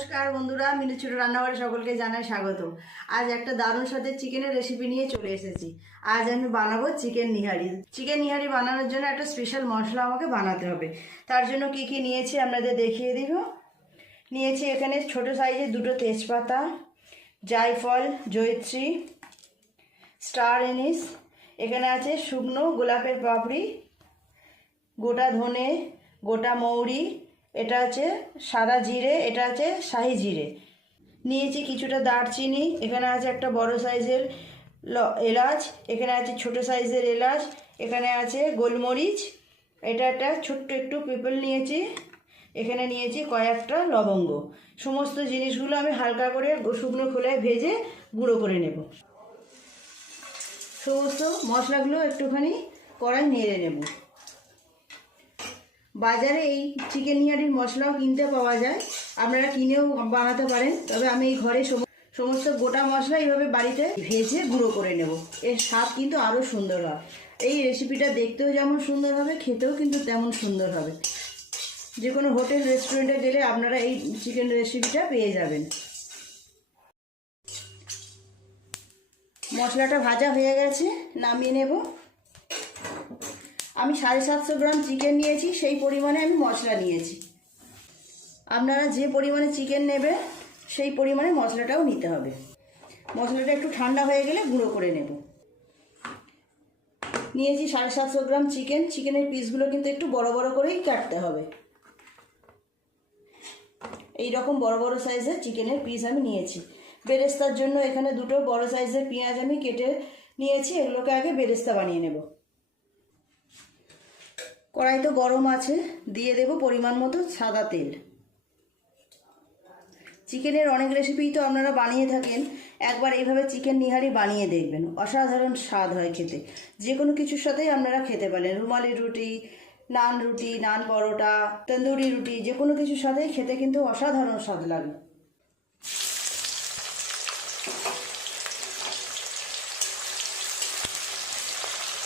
নমস্কার বন্ধুরা, মিনু ছোট রান্নাঘরে সকলকে জানাই স্বাগত। আজ একটা দারুণ স্বাদের চিকেনের রেসিপি নিয়ে চলে এসেছি। আজ আমি বানাবো চিকেন নিহারি। চিকেন নিহারি বানানোর জন্য একটা স্পেশাল মশলা আমাকে বানাতে হবে। তার জন্য কি কি নিয়েছি আপনাদের দেখিয়ে দিব। নিয়েছি এখানে ছোট সাইজের দুটো তেজপাতা, জায়ফল, জয়িত্রী, স্টার এনিস, এখানে আছে শুকনো গোলাপের পাপড়ি, গোটা ধনে, গোটা মৌরি, এটা আছে সাদা জিরে, এটা আছে শাহি জিরে। নিয়েছি কিছুটা দারচিনি, এখানে আছে একটা বড় সাইজের এলাচ, এখানে আছে ছোট সাইজের এলাচ, এখানে আছে গোলমরিচ, এটা একটা ছোট্ট একটু পিপল নিয়েছি, এখানে নিয়েছি কয়েকটা লবঙ্গ। সমস্ত জিনিসগুলো আমি হালকা করে শুকনো খোলায় ভেজে গুঁড়ো করে নেব। সমস্ত মশলাগুলো একটুখানি কড়াই নেড়ে নেব। বাজারে এই চিকেন নিহারির মশলাও কিনতে পাওয়া যায়, আপনারা কিনেও বানাতে পারেন। তবে আমি এই ঘরে সমস্ত গোটা মশলা এইভাবে বাড়িতে ভেজে গুঁড়ো করে নেব। এর স্বাদ কিন্তু আরও সুন্দর হয়। এই রেসিপিটা দেখতেও যেমন সুন্দর হবে, খেতেও কিন্তু তেমন সুন্দর হবে। যে কোনো হোটেল রেস্টুরেন্টে গেলে আপনারা এই চিকেন রেসিপিটা পেয়ে যাবেন। মশলাটা ভাজা হয়ে গেছে, নামিয়ে নেব। আমি 750 গ্রাম চিকেন নিয়েছি, সেই পরিমাণে আমি মশলা নিয়েছি। আপনারা যে পরিমাণে চিকেন নেবে সেই পরিমাণে মশলাটাও নিতে হবে। মশলাটা একটু ঠান্ডা হয়ে গেলে গুঁড়ো করে নেব। নিয়েছি 750 গ্রাম চিকেন। চিকেনের পিসগুলো কিন্তু একটু বড় বড় করেই কাটতে হবে। এই রকম বড় বড় সাইজের চিকেনের পিস আমি নিয়েছি। বেরেস্তার জন্য এখানে দুটো বড় সাইজের পেঁয়াজ আমি কেটে নিয়েছি, এগুলোকে আগে বেরেস্তা বানিয়ে নেব। কড়াই তো গরম আছে, দিয়ে দেব পরিমাণ মতো সাদা তেল। চিকেনের অনেক রেসিপি তো আপনারা বানিয়ে থাকেন, একবার এইভাবে চিকেন নিহারি বানিয়ে দেখবেন, অসাধারণ স্বাদ হয় খেতে। যে কোনো কিছুর সাথেই আপনারা খেতে পারেন, রুমালি রুটি, নান পরোটা, তন্দুরি রুটি, যে কোনো কিছুর সাথেই খেতে কিন্তু অসাধারণ স্বাদ লাগে।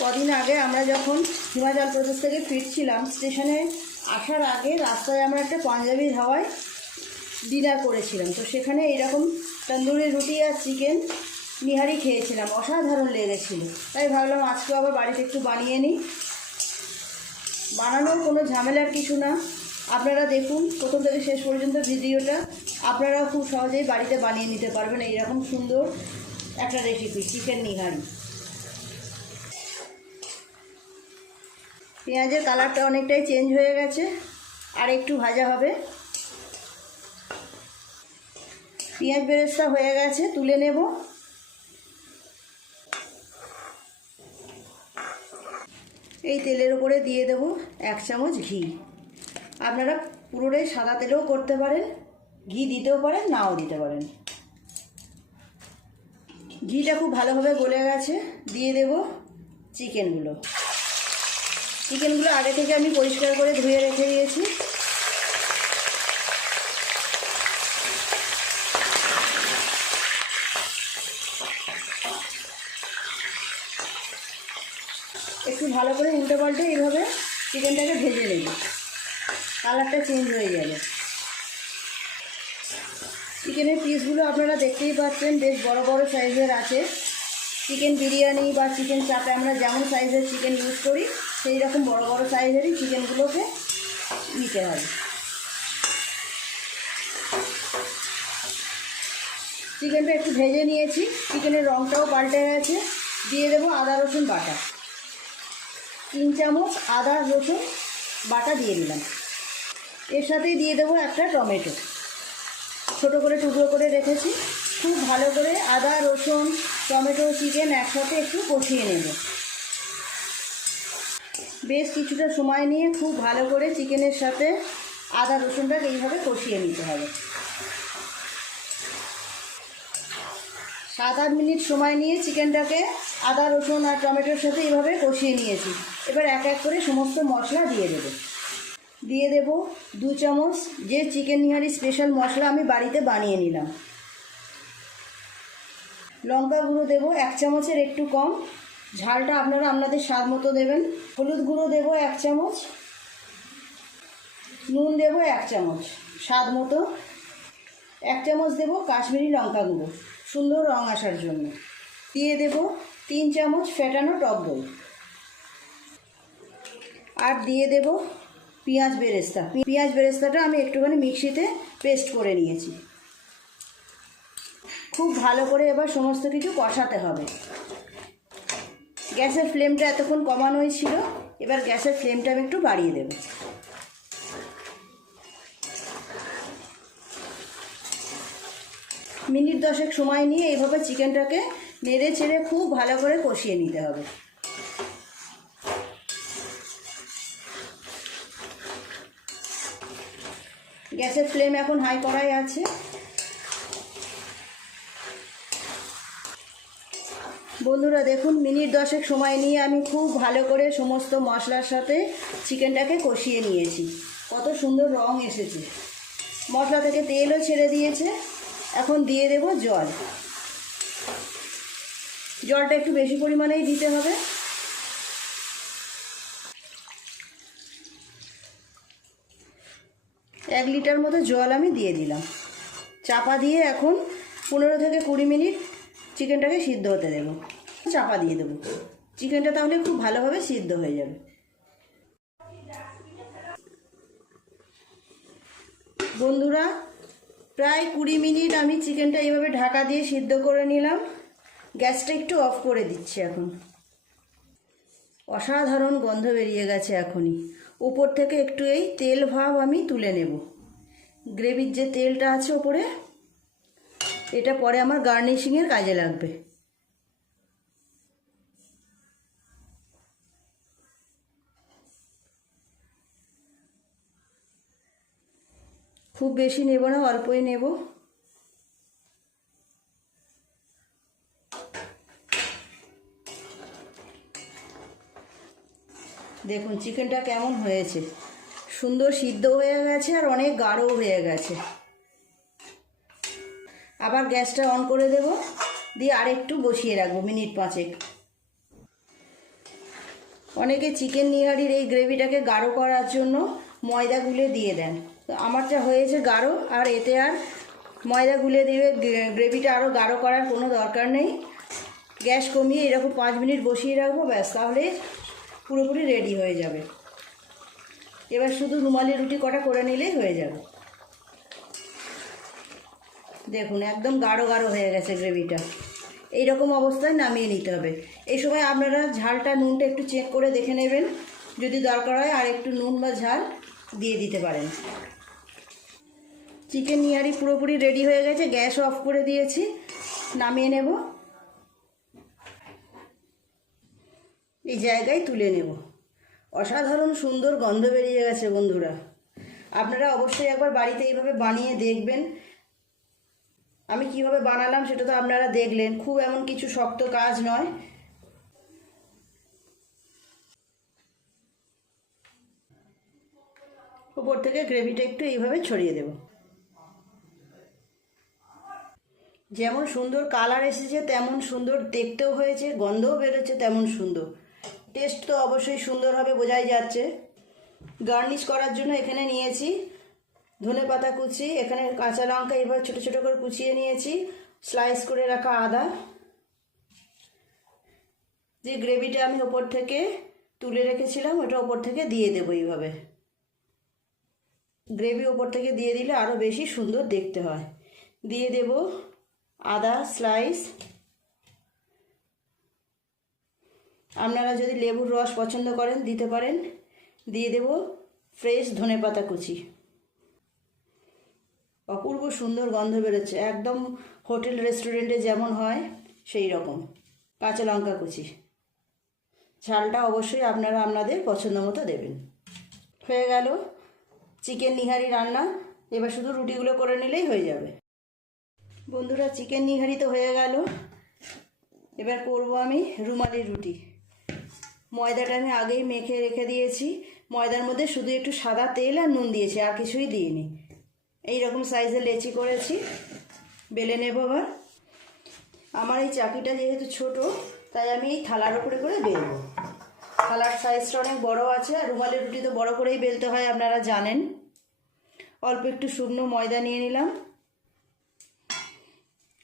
কদিন আগে আমরা যখন হিমাচল প্রদেশ থেকে ফিরছিলাম, স্টেশনে আসার আগে রাস্তায় আমরা একটা পাঞ্জাবি ধাবায় ডিনার করেছিলাম। তো সেখানে এইরকম তন্দুরি রুটি আর চিকেন নিহারি খেয়েছিলাম, অসাধারণ লেগেছিল। তাই ভাবলাম আজকেও আবার বাড়িতে একটু বানিয়ে নিই। বানানোর কোনো ঝামেলার কিছু না, আপনারা দেখুন প্রথম থেকে শেষ পর্যন্ত ভিডিওটা, আপনারাও খুব সহজেই বাড়িতে বানিয়ে নিতে পারবেন এইরকম সুন্দর একটা রেসিপি চিকেন নিহারি। পেঁয়াজের কালারটা অনেকটাই চেঞ্জ হয়ে গেছে, আর একটু ভাজা হবে। পেঁয়াজ বেরেস্তা হয়ে গেছে, তুলে নেব। এই তেলের উপরে দিয়ে দেব 1 চামচ ঘি। আপনারা পুরোটাই সাদা তেলেও করতে পারেন, ঘি দিতেও পারেন, নাও দিতে পারেন। ঘিটা খুব ভালোভাবে গলে গেছে, দিয়ে দেব চিকেনগুলো। চিকেনগুলো আগে থেকে আমি পরিষ্কার করে ধুয়ে রেখে দিয়েছি। একটু ভালো করে উল্টে পাল্টে এইভাবে চিকেনটাকে ভেজে নেব, কালারটা চেঞ্জ হয়ে যাবে। চিকেনের পিসগুলো আপনারা দেখতেই পাচ্ছেন, বেশ বড় বড় সাইজের আছে। চিকেন বিরিয়ানি বা চিকেন চাপে আমরা যেমন সাইজের চিকেন ইউজ করি, সেই রকম বড় বড় সাইজেরই চিকেনগুলোকে নিতে হবে। চিকেনটা একটু ভেজে নিয়েছি, চিকেনের রঙটাও পাল্টে গেছে। দিয়ে দেবো আদা রসুন বাটা, 3 চামচ আদা রসুন বাটা দিয়ে দিলাম। এর সাথেই দিয়ে দেবো একটা টমেটো, ছোটো করে টুকরো করে রেখেছি। খুব ভালো করে আদা রসুন টমেটো চিকেন একসাথে একটু কষিয়ে নেব। বেশ কিছুটা সময় নিয়ে খুব ভালো করে চিকেনের সাথে আদা রসুনটাকে এইভাবে কষিয়ে নিতে হবে। 7-8 মিনিট সময় নিয়ে চিকেনটাকে আদা রসুন আর টমেটোর সাথে এইভাবে কষিয়ে নিয়েছি। এবার এক এক করে সমস্ত মশলা দিয়ে দেব। দিয়ে দেব 2 চামচ যে চিকেন নিহারি স্পেশাল মশলা আমি বাড়িতে বানিয়ে নিলাম। লঙ্কা গুঁড়ো দেবো 1 চামচের একটু কম, ঝালটা আপনারা আপনাদের স্বাদ মতো দেবেন। হলুদ গুঁড়ো দেবো 1 চামচ, নুন দেবো 1 চামচ স্বাদ মতো, 1 চামচ দেব কাশ্মীরি লঙ্কা গুঁড়ো, সুন্দর রং আসার জন্য। দিয়ে দেব 3 চামচ ফেটানো টক দই, আর দিয়ে দেব পেঁয়াজ বেরেস্তা। পেঁয়াজ বেরেস্তাটা আমি একটুখানি মিক্সিতে পেস্ট করে নিয়েছি। খুব ভালো করে এবার সমস্ত কিছু কষাতে হবে। গ্যাসের ফ্লেমটা এতক্ষণ কমানোই ছিল, এবার গ্যাসের ফ্লেমটা আমি একটু বাড়িয়ে দেব। মিনিট 10 সময় নিয়ে এইভাবে চিকেনটাকে নেড়ে চেড়ে খুব ভালো করে কষিয়ে নিতে হবে। গ্যাসের ফ্লেম এখন হাই করাই আছে। বন্ধুরা দেখুন, মিনিট 10 সময় নিয়ে আমি খুব ভালো করে সমস্ত মশলার সাথে চিকেনটাকে কষিয়ে নিয়েছি। কত সুন্দর রং এসেছে, মশলা থেকে তেলও ছেড়ে দিয়েছে। এখন দিয়ে দেব জল। জলটা একটু বেশি পরিমাণেই দিতে হবে। এক লিটার মতো জল আমি দিয়ে দিলাম। চাপা দিয়ে এখন 15 থেকে 20 মিনিট চিকেনটাকে সিদ্ধ হতে দেব। চাপা দিয়ে দেবো, চিকেনটা তাহলে খুব ভালোভাবে সিদ্ধ হয়ে যাবে। বন্ধুরা প্রায় 20 মিনিট আমি চিকেনটা এইভাবে ঢাকা দিয়ে সিদ্ধ করে নিলাম। গ্যাসটা একটু অফ করে দিচ্ছি এখন। অসাধারণ গন্ধ বেরিয়ে গেছে এখনই। উপর থেকে একটু এই তেল ভাব আমি তুলে নেব। গ্রেভির যে তেলটা আছে ওপরে, এটা পরে আমার গার্নিশিংয়ের কাজে লাগবে। খুব বেশি নেব না, অল্পই নেব। দেখুন চিকেনটা কেমন হয়েছে, সুন্দর সিদ্ধ হয়ে গেছে আর অনেক গাঢ় হয়ে গেছে। আবার গ্যাসটা অন করে দেব, দিয়ে আরেকটু বসিয়ে রাখবো মিনিট 5। অনেকে চিকেন নিহারির এই গ্রেভিটাকে গাঢ় করার জন্য ময়দা গুলে দিয়ে দেন। তো আমার যা হয়েছে গাঢ়, আর এতে আর ময়দা গুলে দিয়ে গ্রেভিটা আরও গাঢ় করার কোনো দরকার নেই। গ্যাস কমিয়ে এরকম 5 মিনিট বসিয়ে রাখবো, ব্যাস, তাহলে পুরোপুরি রেডি হয়ে যাবে। এবার শুধু রুমালি রুটি কটা করে নিলেই হয়ে যাবে। দেখুন একদম গাঢ় গাঢ় হয়ে গেছে গ্রেভিটা। এই রকম অবস্থায় নামিয়ে নিতে হবে। এই সময় আপনারা ঝালটা, নুনটা একটু চেক করে দেখে নেবেন। যদি দরকার হয় আর একটু নুন বা ঝাল দিয়ে দিতে পারেন। চিকেন নিহারি পুরোপুরি রেডি হয়ে গেছে। গ্যাস অফ করে দিয়েছি, নামিয়ে নেব। এই জায়গায় তুলে নেব। অসাধারণ সুন্দর গন্ধ বেরিয়ে গেছে বন্ধুরা। আপনারা অবশ্যই একবার বাড়িতে এইভাবে বানিয়ে দেখবেন। আমি কিভাবে বানালাম সেটা তো আপনারা দেখলেন। খুব এমন কিছু শক্ত কাজ নয়। উপর থেকে গ্রেভিটা একটু এইভাবে ছড়িয়ে দেব। যেমন সুন্দর কালার এসেছে তেমন সুন্দর দেখতেও হয়েছে, গন্ধও বেরোচ্ছে তেমন সুন্দর। টেস্ট তো অবশ্যই সুন্দর হবে, বোঝাই যাচ্ছে। গার্নিশ করার জন্য এখানে নিয়েছি ধনেপাতা কুচি, এখানে কাঁচা লঙ্কা এবার ছোট ছোট করে কুচিয়ে নিয়েছি, স্লাইস করে রাখা আদা। যে গ্রেভিটা আমি ওপর থেকে তুলে রেখেছিলাম ওটা ওপর থেকে দিয়ে দেবো। এইভাবে গ্রেভি ওপর থেকে দিয়ে দিলে আরও বেশি সুন্দর দেখতে হয়। দিয়ে দেব আদা স্লাইস। আপনারা যদি লেবুর রস পছন্দ করেন দিতে পারেন। দিয়ে দেব ফ্রেশ ধনেপাতা কুচি। অপূর্ব সুন্দর গন্ধ বেরোচ্ছে, একদম হোটেল রেস্টুরেন্টে যেমন হয় সেই রকম। কাঁচা লঙ্কা কুচি। ঝালটা অবশ্যই আপনারা আপনাদের পছন্দ মতো দেবেন। হয়ে গেল চিকেন নিহারি রান্না। এবার শুধু রুটিগুলো করে নিলেই হয়ে যাবে। বন্ধুরা চিকেন নিহারি তো হয়ে গেল। এবার করব আমি রুমালি রুটি। ময়দাটা আমি আগেই মেখে রেখে দিয়েছি। ময়দার মধ্যে শুধু একটু সাদা তেল আর নুন দিয়েছি, আর কিছুই দিইনি। এই রকম সাইজের লেচি করেছি, বেলে নেব। আবার আমার এই চাকিটা যেহেতু ছোট, তাই আমি এই থালার উপরে করে বেলবো। থালার সাইজটা অনেক বড় আছে, আর রুমালি রুটি তো বড় করেই বেলতে হয়, আপনারা জানেন। অল্প একটু শুকনো ময়দা নিয়ে নিলাম,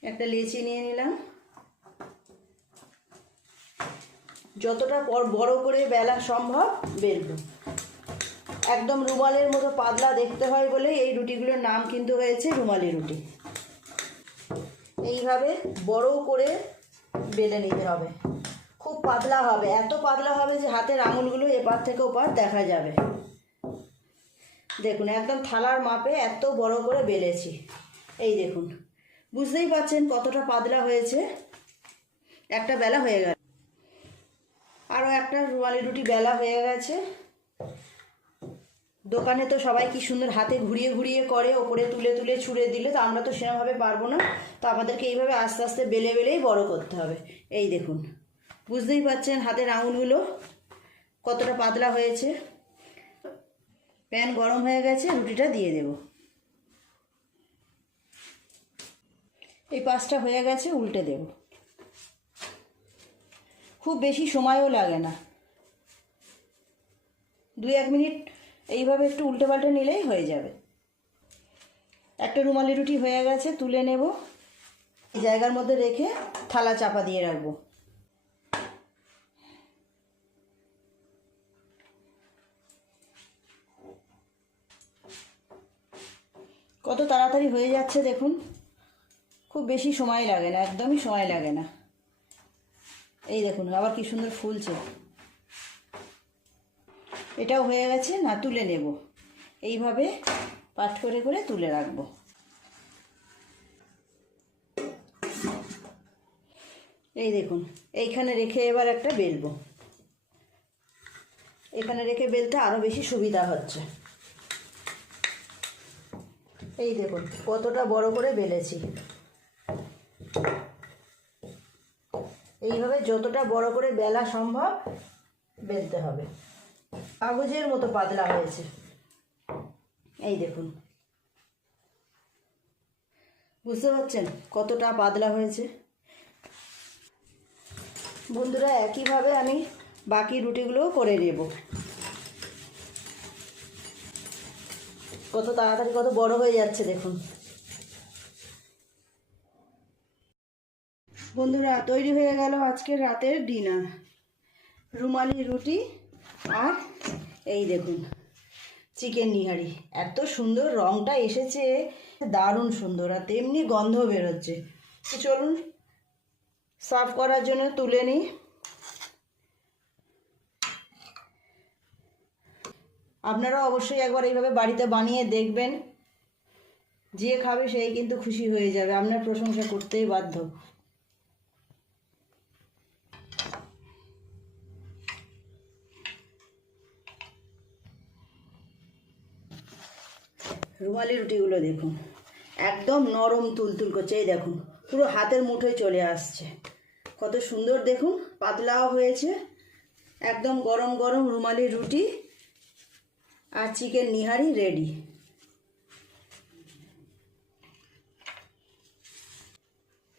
একটা লেচি নিয়ে নিলাম, যতটা বড় করে বেলা সম্ভব বেলবো। একদম রুমালের মতো পাতলা দেখতে হয় বলে এই রুটিগুলোর নাম কিন্তু হয়েছে রুমালি রুটি। এইভাবে বড় করে বেলে নিতে হবে, খুব পাতলা হবে, এত পাতলা হবে যে হাতের আঙুলগুলো এপার থেকে ওপার দেখা যাবে। দেখুন একদম থালার মাপে এত বড় করে বেলেছি। এই দেখুন, বুঝতেই পারছেন কতটা পাতলা হয়েছে। একটা বেলা হয়ে গেল, আরও একটা রুমালি রুটি বেলা হয়ে গেছে। দোকানে তো সবাই কি সুন্দর হাতে ঘুরিয়ে ঘুরিয়ে করে, ওপরে তুলে তুলে ছুঁড়ে দিলে, তো আমরা তো সেরকমভাবে পারবো না। তো আমাদেরকে এইভাবে আস্তে আস্তে বেলে বেলেই বড় করতে হবে। এই দেখুন, বুঝতেই পারছেন হাতের আঙুলগুলো কতটা পাতলা হয়েছে। প্যান গরম হয়ে গেছে, রুটিটা দিয়ে দেব। এই পাঁচটা হয়ে গেছে, উল্টে দেব। খুব বেশি সময়ও লাগে না, 2-1 মিনিট এইভাবে একটু উল্টে পাল্টে নিলেই হয়ে যাবে। একটা রুমালি রুটি হয়ে গেছে, তুলে নেব। এই জায়গার মধ্যে রেখে থালা চাপা দিয়ে রাখবো। কত তাড়াতাড়ি হয়ে যাচ্ছে দেখুন, খুব বেশি সময় লাগে না, একদমই সময় লাগে না। এই দেখুন আবার কি সুন্দর ফুলছে। এটাও হয়ে গেছে, না তুলে নেব। এইভাবে পাট করে করে তুলে রাখবো। এই দেখুন, এইখানে রেখে এবার একটা বেলবো। এখানে রেখে বেলতে আরও বেশি সুবিধা হচ্ছে। এই দেখুন কতটা বড় করে বেলেছি। এইভাবে যতটা বড় করে বেলা সম্ভব বেলতে হবে। কাগজের মতো পাতলা হয়েছে। এই দেখুন, বুঝতে পারছেন কতটা পাতলা হয়েছে। বন্ধুরা একইভাবে আমি বাকি রুটিগুলোও করে নেব। কত তাড়াতাড়ি কত বড় হয়ে যাচ্ছে দেখুন। বন্ধুরা তৈরি হয়ে গেল আজকে রাতের ডিনার, রুমালি রুটি আর এই দেখুন চিকেন নিহারি। এত সুন্দর রঙটা এসেছে, দারুণ সুন্দর, আর তেমনি গন্ধ বেরোচ্ছে। চলুন সার্ভ করার জন্য তুলে নিই। আপনারা অবশ্যই একবার এইভাবে বাড়িতে বানিয়ে দেখবেন, যে খাবে সেই কিন্তু খুশি হয়ে যাবে, আপনার প্রশংসা করতেই বাধ্য। রুমালি রুটিগুলো দেখুন একদম নরম তুলতুল করছে। এই দেখুন পুরো হাতের মুঠোয় চলে আসছে, কত সুন্দর দেখুন, পাতলাও হয়েছে। একদম গরম গরম রুমালি রুটি আর চিকেন নিহারি রেডি।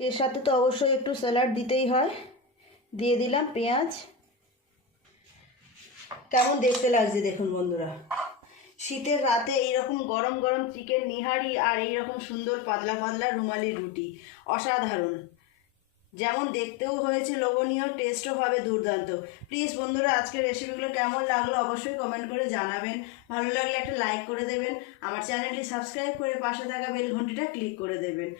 এর সাথে তো অবশ্যই একটু স্যালাড দিতেই হয়, দিয়ে দিলাম পেঁয়াজ। কেমন দেখতে লাগছে দেখুন বন্ধুরা, শীতের রাতে এইরকম গরম গরম চিকেন নিহারি আর এইরকম সুন্দর পাতলা পাতলা রুমালি রুটি, অসাধারণ। যেমন দেখতেও হয়েছে লোভনীয়, টেস্টও হবে দুর্দান্ত। প্লিজ বন্ধুরা আজকের রেসিপিগুলো কেমন লাগলো অবশ্যই কমেন্ট করে জানাবেন। ভালো লাগলে একটা লাইক করে দেবেন, আমার চ্যানেলটি সাবস্ক্রাইব করে পাশে থাকা বেল ঘন্টিটা ক্লিক করে দেবেন।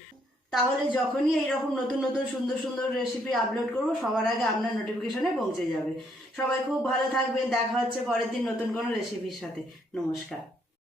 তাহলে যখনই এইরকম নতুন নতুন সুন্দর সুন্দর রেসিপি আপলোড করব সবার আগে আপনার নোটিফিকেশনে পৌঁছে যাবে। সবাই খুব ভালো থাকবেন, দেখা হচ্ছে পরের দিন নতুন কোনো রেসিপির সাথে। নমস্কার।